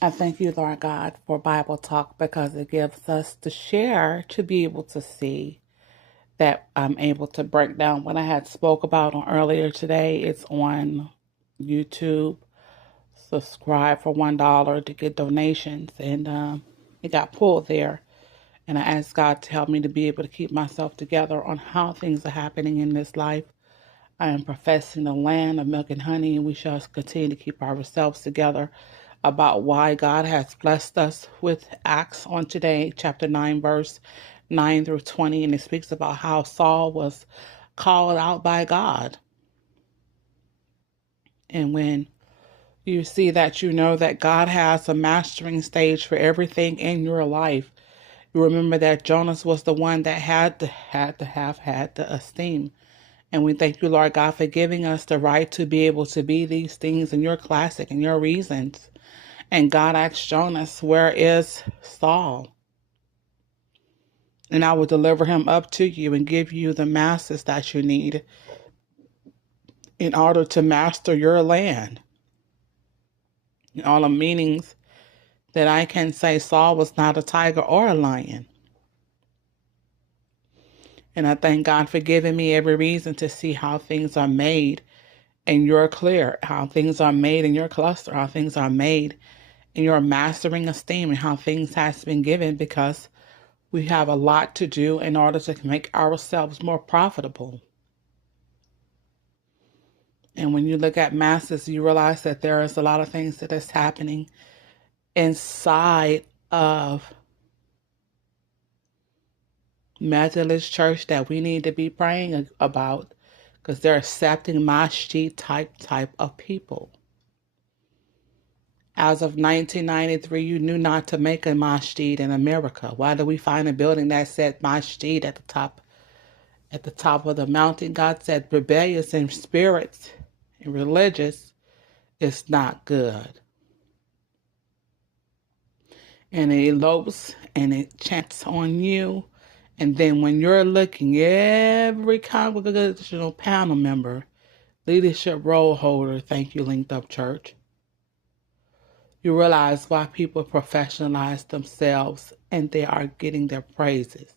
I thank you, Lord God, for Bible Talk because it gives us to share to be able to see that I'm able to break down what I had spoke about on earlier today. It's on YouTube. Subscribe for $1 to get donations, and it got pulled there. And I asked God to help me to be able to keep myself together on how things are happening in this life. I am professing the land of milk and honey, and we shall continue to keep ourselves together about why God has blessed us with Acts on today, chapter 9, verse 9 through 20. And it speaks about how Saul was called out by God. And when you see that, you know that God has a mastering stage for everything in your life. You remember that Jonas was the one that had the esteem. And we thank you, Lord God, for giving us the right to be able to be these things in your classic and your reasons. And God asked Jonas, where is Saul? And I will deliver him up to you and give you the masters that you need in order to master your land. And all the meanings that I can say Saul was not a tiger or a lion. And I thank God for giving me every reason to see how things are made in your clear, how things are made in your cluster, how things are made in your mastering esteem, and how things has been given because we have a lot to do in order to make ourselves more profitable. And when you look at masters, you realize that there is a lot of things that is happening inside of Methodist Church that we need to be praying about because they're accepting Mashti type of people. As of 1993, you knew not to make a masjid in America. Why do we find a building that said masjid at the top of the mountain? God said rebellious in spirits and religious is not good. And it elopes and it chants on you. And then when you're looking, every congregational panel member, leadership role holder, thank you, Linked Up Church, you realize why people professionalize themselves and they are getting their praises.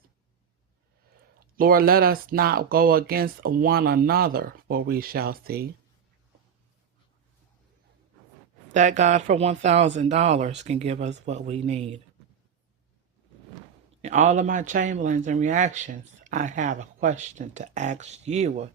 Lord, let us not go against one another, for we shall see that God for $1,000 can give us what we need. In all of my chamberlains and reactions, I have a question to ask you